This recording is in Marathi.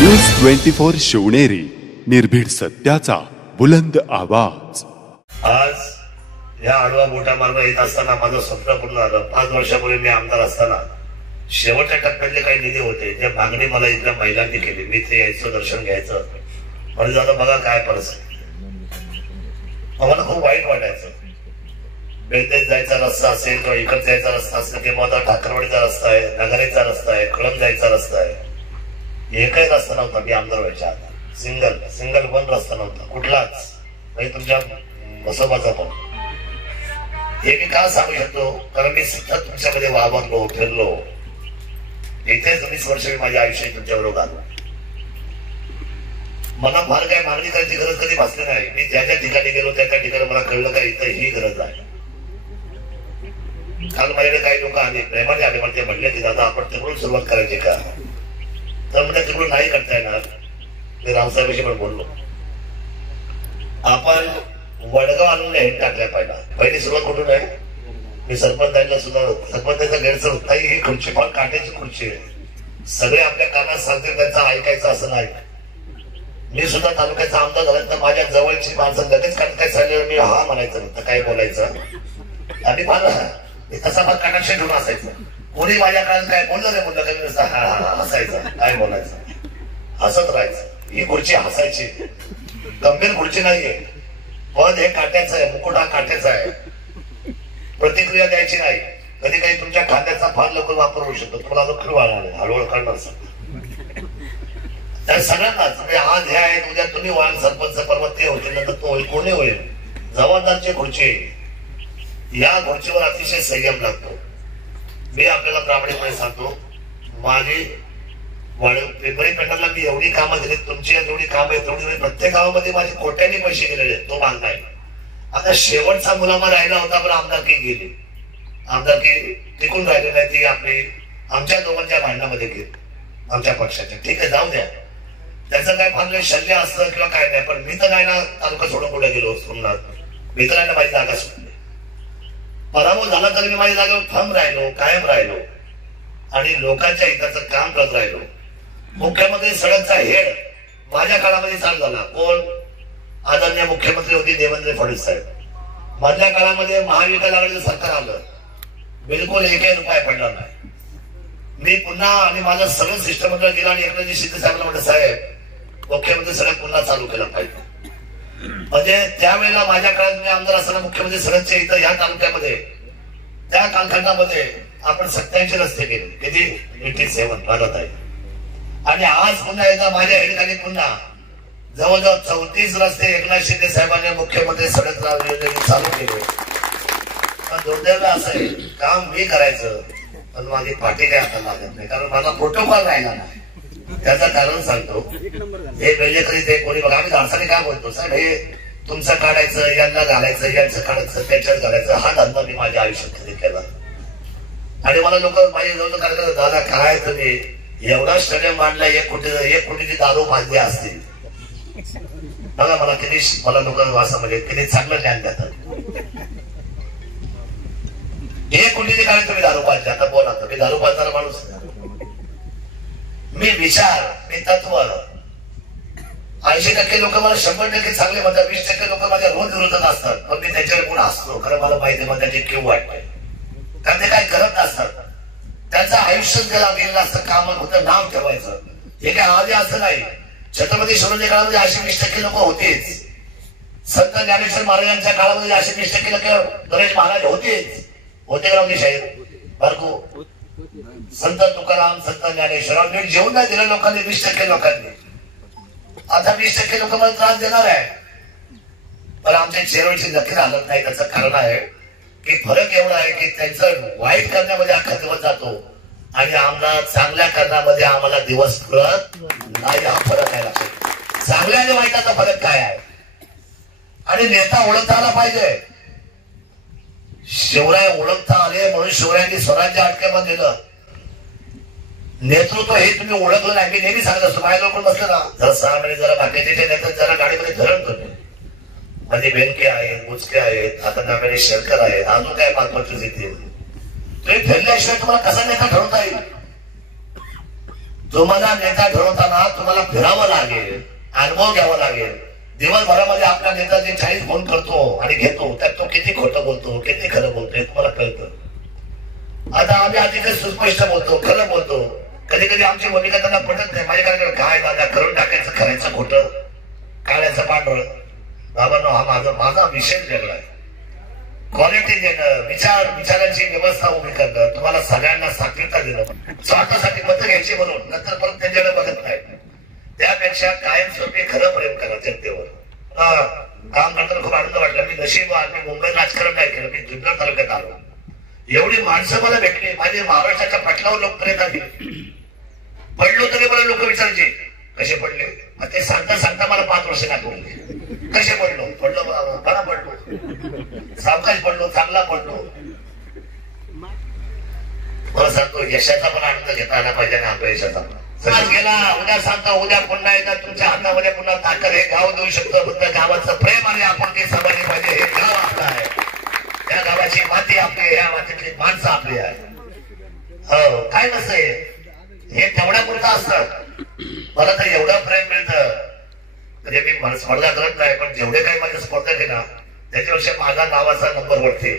न्यूज 24 शिवनेरी, निर्भीड सत्याचा बुलंद आवाज। आज या आडवा मोठा मार्ग येत असताना माझं स्वप्न पूर्ण झालं। 5 वर्षापूर्वी मी आमदार असताना शेवटच्या टप्प्यातले काही निधी होते, त्या मागणी मला इथल्या महिलांनी केली। मी ते यायचं, दर्शन घ्यायचं, म्हणजे झालं बघा काय परिस्थिती। मला खूप वाईट वाटायचं। बेलदेश जायचा रस्ता असेल किंवा इकडे जायचा रस्ता असेल किंवा आता ठाकरवाडीचा रस्ता आहे, नगरेचा रस्ता आहे, कळंब जायचा रस्ता आहे, एकही रस्ता नव्हता मी आमदार व्हायच्या आधी। सिंगल पण रस्ता नव्हता कुठलाच, म्हणजे तुमच्या बसोबाचा पण। हे मी का सांगू शकतो, कारण मी सतत तुमच्यामध्ये वावरलो, फिरलो। इथेच 20 वर्ष मी माझ्या आयुष्यात तुमच्याबरोबर आलो। मला फार काय मागणी करायची गरज कधी भासली नाही। मी ज्या ज्या ठिकाणी गेलो त्या त्या ठिकाणी मला कळलं का इथं ही गरज आहे। काल माझ्याकडे काही लोक आले, प्रेमाने आले, म्हणजे म्हणले की दादा आपण तिकडून सुरुवात करायची का? तर म्हणजे तिकडून नाही करता येणार। मी रावसाहेबांशी पण बोललो, आपण वडगाव आणून हेड टाकल्या पहिली सुरुवात कुठून आहे? मी सरपंचांना सुद्धा, सरपंचाचा गैरसमज नाही, ही खुर्ची फार काट्याची खुर्ची आहे। सगळे आपल्या कानात सांगतील त्यांचं ऐकायचं असं नाही। मी सुद्धा तालुक्याचा आमदार झाला तर माझ्या जवळची माणसं लगेच काय सांगले, मी हा म्हणायचं नव्हतं, काय बोलायचं। आणि मला तसा फार काटाक्ष ठेवून असायचं। कोणी माझ्या काळात काय बोललं नाही, बोललं काही हसायचं, काय बोलायचं, हसत राहायचं। ही खुर्ची हसायची, गंभीर खुर्ची नाहीये। पद हे काट्याचं आहे, मुकुट हा काट्याचा आहे। प्रतिक्रिया द्यायची नाही। कधी काही तुमच्या खांद्याचा फार लवकर वापर होऊ शकतो, तुम्हाला खरं वाढणार, हळूहळू करणार त्या सगळ्यांनाच। म्हणजे आज हे आहेत, उद्या तुम्ही व्हाल सरपंच, परवा ते होतील, नंतर तो होईल, कोणी होईल। जबाबदारची खुर्ची, या खुर्चीवर अतिशय संयम लागतो। मी आपल्याला प्रामाणिकपणे सांगतो, माझी पिंपरी पेंढारला मी एवढी कामं दिली, तुमची जेवढी कामं आहेत तेवढी प्रत्येक गावामध्ये माझे कोट्यांनी पैसे गेलेले, तो भाग नाही। आता शेवटचा मुलामा राहिला होता, पण आमदारकी गेली, आमदारकी टिकून राहिली नाही, ती आपली आमच्या दोघांच्या भांडणामध्ये गेली, आमच्या पक्षाच्या। ठीक आहे, जाऊ द्या, त्याचं काय फार शल्य असतं किंवा काय नाही, पण मी तर नाही ना तालुका सोडून कुठे गेलो सोमनाथ, मी तर नाही ना माझी जागा सोडली। पराभव झाला तरी मी माझ्या जागेवर ठाम राहिलो, कायम राहिलो आणि लोकांच्या हिताचं काम करत राहिलो। मुख्यमंत्री सडकचा हेड माझ्या काळामध्ये चालू झाला। कोण? आदरणीय मुख्यमंत्री होते देवेंद्र फडणवीस साहेब। मधल्या काळामध्ये महाविकास आघाडीचं सरकार आलं, बिलकुल एकही रुपया पडला नाही। मी पुन्हा आणि माझं सगळं शिष्टमंडळ गेलं आणि एकनाथजी शिंदे साहेबांना म्हटलं, साहेब मुख्यमंत्री सडक पुन्हा चालू केला पाहिजे। म्हणजे त्यावेळेला माझ्या काळात मी आमदार असताना मुख्यमंत्री सडकच्या इथं या तालुक्यामध्ये त्या कालखंडामध्ये आपण 87 रस्ते केले, किती? 87 भारत आहे। आणि आज पुन्हा एकदा माझ्या हेडखाली पुन्हा जवळजवळ 34 रस्ते एकनाथ शिंदे साहेबांनी मुख्यमंत्री सडक चालू केले। पण दुर्दैव असं आहे, काम मी करायचं पण माझी पाठी काय हातात लागत नाही, कारण माझा प्रोटोकॉल राहिला नाही। त्याचं कारण सांगतो, हे वेळेकरी ते कोणी बघा, आम्ही धाडसाने काय बोलतो, साहेब हे तुमचं काढायचं, यांना घालायचं, यांचं काढायचं, त्याच्यात घालायचं, हा धंदा मी माझ्या आयुष्यात कधी केला। आणि मला लोक माझ्या जवळ काय दादा काय तुम्ही एवढा स्टेडियम मांडला, 1 कोटीची दारू बांधली असतील बघा, मला किती, मला लोक असं म्हणजे किती चांगलं ज्ञान देतात। 1 कोटीची काय तुम्ही दारू पाजली, आता बोला तुम्ही दारू पाजणारा माणूस। मी विचार, मी तत्व, 80% लोक मला 100% चांगले म्हणतात, 20% लोक माझ्या रोज विरोधात असतात, पण मी त्याच्यावर पुढे हसतो, कारण मला माहिती आहे त्याची क्यू वाटते, कारण ते काय करत नसतात, त्यांचं आयुष्य गेलं असतं, काम होतं नाव ठेवायचं। हे काय आधी असं नाही, छत्रपती शिवाजी काळामध्ये 80-20% लोक होतेच, संत ज्ञानेश्वर महाराजांच्या काळामध्ये 80-20% लोक गणेश महाराज होतेच, होते का साहेब? भरपूर संत तुकाराम, संत ज्ञानेश्वर नीट जेवून नाही दिलं लोकांनी, 20% लोकांनी। आता 20% लोक मला त्रास देणार आहे, पण आमच्या चेहऱ्याची नक्की हालत नाही। त्याचं कारण आहे की फरक एवढा आहे की त्यांचं वाईट करण्यामध्ये अख्खा दिवस जातो आणि आम्हाला चांगल्या करण्यामध्ये आम्हाला दिवस कळत नाही, हा फरक आहे लक्षात। चांगल्या आणि वाईटाचा फरक काय आहे, आणि नेता ओळखता आला पाहिजे। शिवराय ओळखता आले म्हणून शिवरायांनी स्वराज्य अटकेमध्ये दिलं। नेतृत्व हे तुम्ही ओळखलं नाही, मी नेहमी सांगत असतो, माझ्या लोक बसलं ना, जरा 6 महिने जरा बाकीचे नेते जरा गाडीमध्ये धरण तुम्ही, म्हणजे बेनके आहेत, बुचके आहेत, आता नामेने शेरकर आहेत, अजून काय पालपत्र येतील, तुम्ही फिरल्याशिवाय तुम्हाला कसा नेता ठरवता येईल? तुम्हाला नेता ठरवताना तुम्हाला फिरावं लागेल, अनुभव घ्यावा लागेल. दिवसभरामध्ये आपला नेता जे 40 फोन करतो आणि घेतो त्यात तो किती खोटं बोलतो, किती खरं बोलतो हे तुम्हाला कळतं. आता आम्ही अतिशय सुस्पष्ट बोलतो, खरं बोलतो. कधी कधी आमची भूमिका त्यांना पटत नाही. माझ्या काय दादा करून टाकायचं, करायचं खोटं, काढायचं पांढरं. बाबांनो, हा माझा विषय वेगळा आहे. क्वालिटी देणं, विचारांची व्यवस्था उभी करणं, तुम्हाला सगळ्यांना सात्विकता देणं, स्वार्थासाठी मतं घ्यायची म्हणून नंतर परत त्यांच्याकडे बघत नाही. त्यापेक्षा कायमस्वरूपी खरं प्रेम करा जनतेवर. काम करताना खूप आनंद वाटला. मी नशीबवान, मी मुंबईत राजकारण नाही केलं, मी जुन्नर तालुक्यात आलो. एवढी माणसं मला भेटली, माझी महाराष्ट्राच्या पटलावर लोकप्रियता गेली. पडलो तरी मला लोक विचारायचे कसे पडले. ते सांगता सांगता मला 5 वर्ष लागली. कसे पडलो, बरा पडलो, सावकाश पडलो, चांगला पडलो. मला सांगतो यशाचा पण आनंद घेता आला पाहिजे आणि अपयशाचा पण. आज गेला, उद्या सांगता, उद्या पुन्हा एकदा तुमच्या हातामध्ये पुन्हा ताकद. हे गाव देऊ शकतो, फक्त गावाचं प्रेम आणि आपण ते समजले पाहिजे. हे गाव आपलं आहे, त्या गावाची माती आपली आहे, या मातीतली माणसं आपली आहे. हो, काय नसतंय हे तेवढ्या पुरतं असतं. मला तर एवढं प्रेम मिळतं म्हणजे मी स्पर्धा करत नाही, पण जेवढे काही माझ्या स्पर्धा केला त्याच्यापेक्षा माझा नावाचा नंबर वरती.